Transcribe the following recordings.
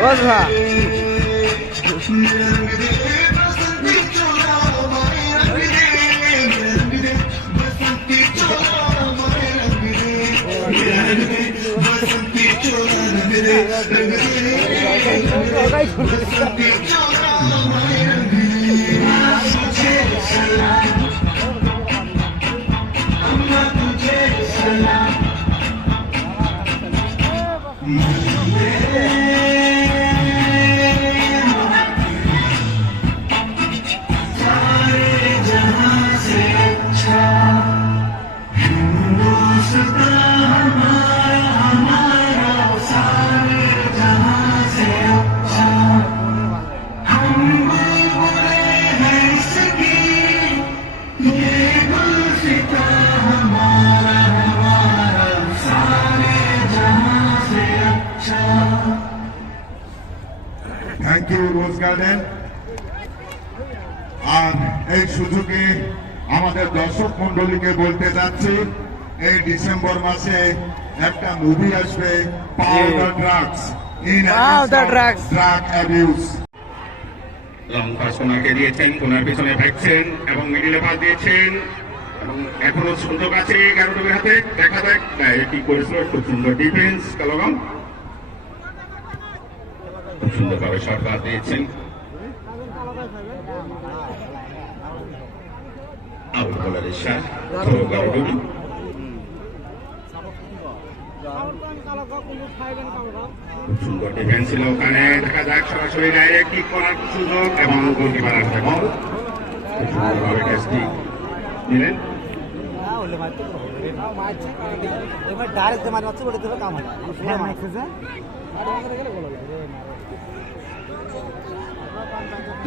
বুঝলা thank you rose garden. আর এই সুযোগে আমাদের দর্শক মন্ডলীকে বলতে চাচ্ছি, এই ডিসেম্বর মাসে একটা মুভি আসবে, powder drugs in drug abuse. Long pass ওনাকে দিয়েছেন, ওনার পিছনে ভ্যাকসিন এবং মিডিলে পাস দিয়েছেন এবং এখনো সুযোগ আছে গারুডের হাতে। দেখা যাক কি করেছিল, খুব সুন্দর ডিফেন্স কালগম, খুব সুন্দরভাবে শট পাস দিয়েছেন। আউট বলারের শট থ্রো গারুডি। খুব সুন্দর ডিফেন্স ছিল ওখানে। দেখা যাক সরাসরি ডাইরেক্ট কিক করার সুযোগ এবং গোলকিপার আসবে বল। খুব সুন্দরভাবে ক্যাচটি নিলেন।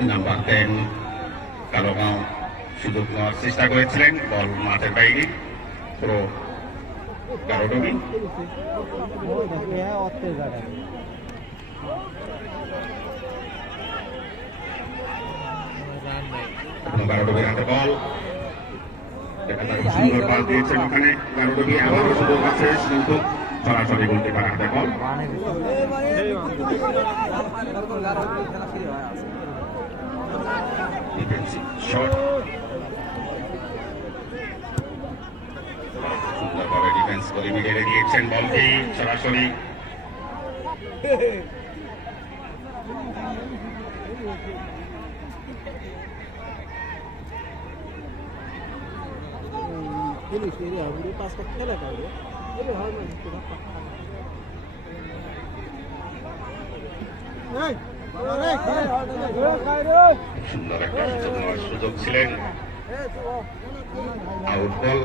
নাম্বার 10 কালোগাঁও সুযোগ নেওয়ার চেষ্টা করেছিলেন, বল মাঠের বাইরে। পুরো গারুডি গারুডবির হাতে বল। সুন্দর পাস দিয়েছেন ওখানে গারুডবি। আবারও সুযোগ আছে কিন্তু সরাসরি গোলকিপার হাতে বল। ডিফেন্সিভ শট, সুন্দরভাবে ডিফেন্স করে মিডিলে দিয়েছেন বলটি সরাসরি। সুন্দর একটা সুযোগ ছিলেন, আউট বল।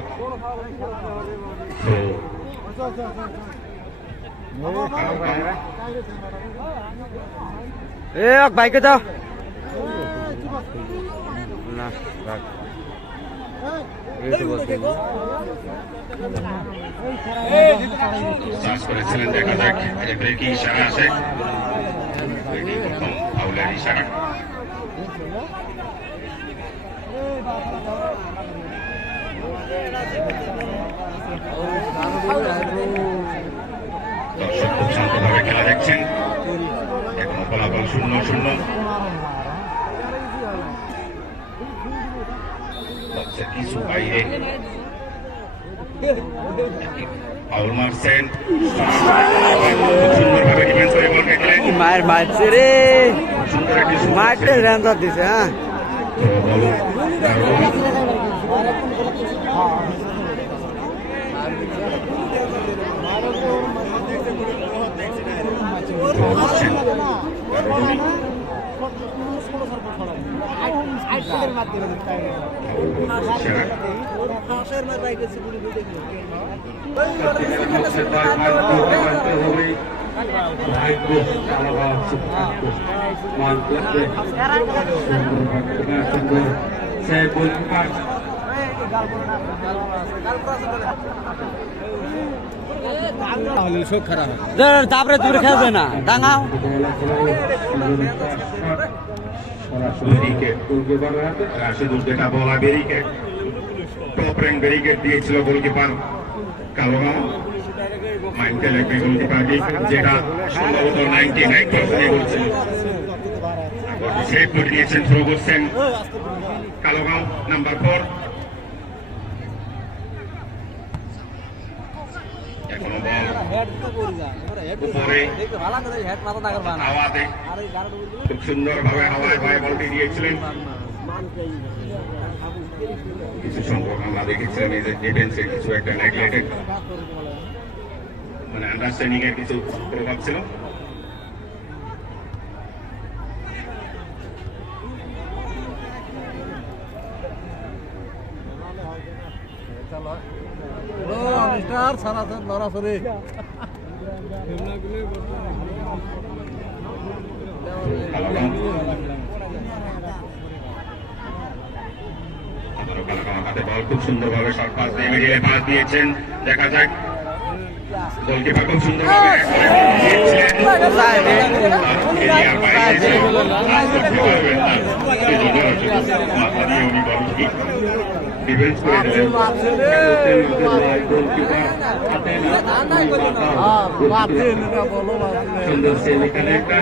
বাইকে দাও না করেছিলেন। দেখা যাক কি ইশারা আছে, প্রথম ফাউলের ইশারা। দর্শক খুব শান্তভাবে খেলা দেখছেন, এখনো ফলাফল 0-0। কিছু বাইরে ফাউল মারছেন, সুন্দরভাবে ডিফেন্স করে বল খেলেন। মায়ের মারছে রে, মারতে রেঞ্জার দিছে। হ্যাঁ তারপরে দূরে খেলবে না ডাঙাও। রাশিদুল যেটা বলা ব্যারিকেড, টপ র্যাঙ্ক ব্যারিকেড দিয়েছিল গোলকিপার কালোগাঁও মাইন্ডেল একটি গোলকিপার যেটা সম্ভবত 99% বলছেন সেভ করে দিয়েছেন, থ্রো করছেন কালোগাঁও নাম্বার 4। এখনো বল উপরে হাওয়াতে খুব সুন্দর ভাবে হাওয়ায় ভয়ে বলটি দিয়েছিলেন। কিছু সংখ্যক আমরা দেখেছিলাম এই যে ডিফেন্সের কিছু একটা নেগলেক্টেড মানে আন্ডারস্ট্যান্ডিং এর কিছু প্রভাব ছিল। বল খুব সুন্দরভাবে শর্ট পাস দিয়ে মিডিলে পাস দিয়েছেন, দেখা যাক গোলকিপার খুব সুন্দরভাবে ডিফেন্স করে দিলেন। সুন্দর সেভ এখানে একটা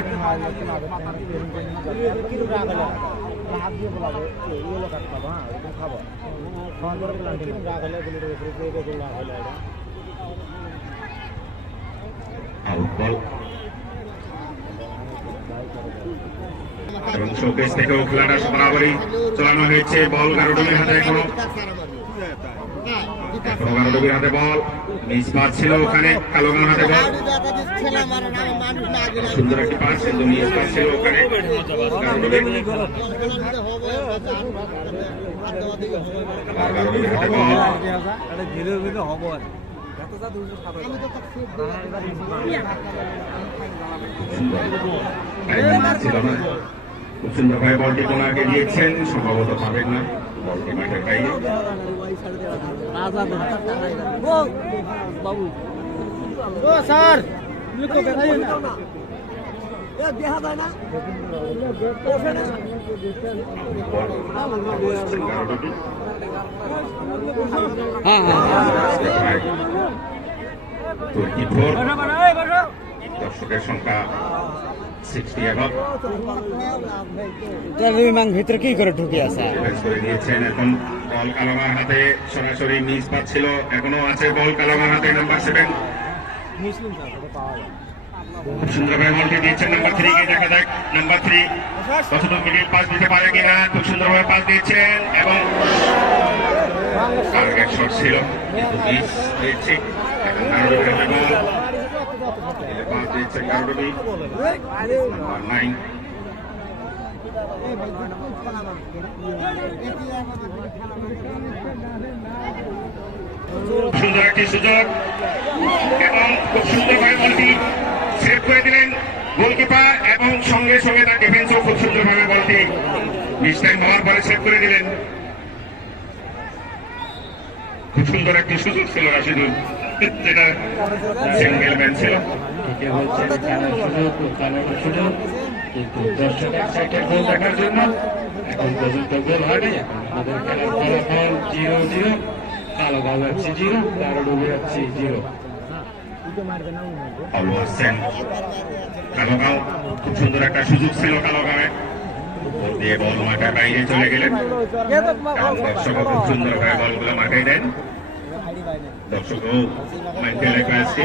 এবং শোকেস থেকেও খেলাটা বরাবরই চালানো হয়েছে। বল গারুডুবির হাতে এখনো গারুডুবির হাতে বল মিস পাস ছিল ওখানে, কালোগাঁওর হাতে বল সুন্দর একটি পাস কিন্তু মিস পাস ছিল ওখানে গারুডুবির হাতে বল। খুব সুন্দরভাবে বলটি কোনাকে দিয়েছেন, সম্ভবত পাবেন না বলটি মাঠের বাইরে। দর্শকের সংখ্যা 60 above। ভিতরে কি করে ঢুকে আছে দিয়েছেন। এখন বল কালোগাঁওর হাতে সরাসরি মিস পাচ্ছিল, এখনো আছে বল কালোগাঁওর হাতে নাম্বার 7। খুব সুন্দরভাবে বলটি দিয়েছেন নাম্বার 3 কে, দেখা যাক নাম্বার 3 কতটুকু মিডিল পাস দিতে পারে কিনা। খুব সুন্দরভাবে পাস দিয়েছেন এবং টার্গেট শট ছিল কিন্তু মিস হয়েছে। এখন গারুডুবির হাতে বল পাস দিয়েছেন গারুডুবি নাম্বার 9। সুন্দর একটি সুযোগ এবং খুব সুন্দরভাবে বলটি সেভ করে দিলেন গোলকিপার এবং সঙ্গে সঙ্গে তার ডিফেন্সও খুব সুন্দরভাবে বলটি মিসটাইম হওয়ার পরে সেভ করে দিলেন। খুব সুন্দর একটি সুযোগ ছিল রাশিদুল, যেটা সিঙ্গেল ম্যান ছিল। কিন্তু দর্শক এক্সাইটেড গোল দেখার জন্য এখন পর্যন্ত গোল হয়নি। আমাদের খেলার ফলাফল 0-0, কালোগাঁও যাচ্ছে 0, গারুডুবি যাচ্ছে 0। কালোগাঁও খুব সুন্দর একটা সুযোগ ছিল কালোগাঁওয়ে, দিয়ে বল মাঠের বাইরে চলে গেলেন। দর্শকও খুব সুন্দরভাবে বলগুলো মাঠে দেন, দর্শকও মাইন্ডে লেখা আসছে।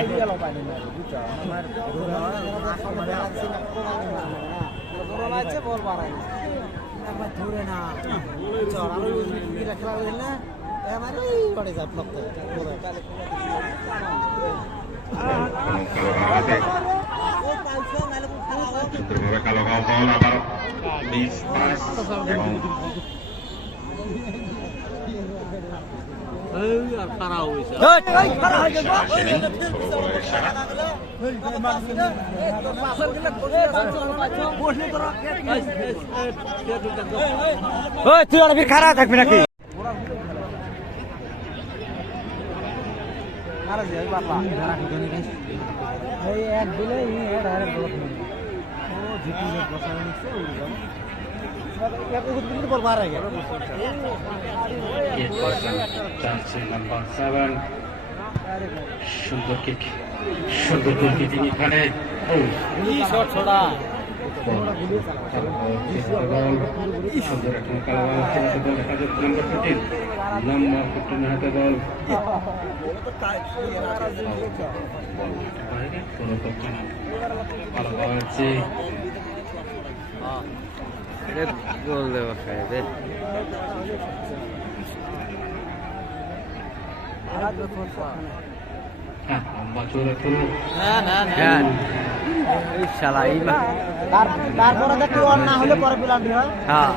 সুন্দরভাবে কালোগাঁও বল আবার মিস পাস এবং তুই আর খারাপ থাকবি নাকি? নাম্বার 7 সুন্দর কিক, সুন্দর গোল কিকিং এখানে। সুন্দর একটা কালো বল হাতে বল দেখা যাচ্ছে নাম্বার 14 হাতে বল। কালো বল আছে গোল দেওয়া খাই রে। হ্যাঁ, লম্বা চোরা শুরু। হ্যাঁ এই শালা তারপরে দেখি ওর না হলে পরে পেলান্টি হয়। হ্যাঁ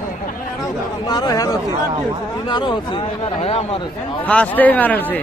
ফার্স্টেই মারছে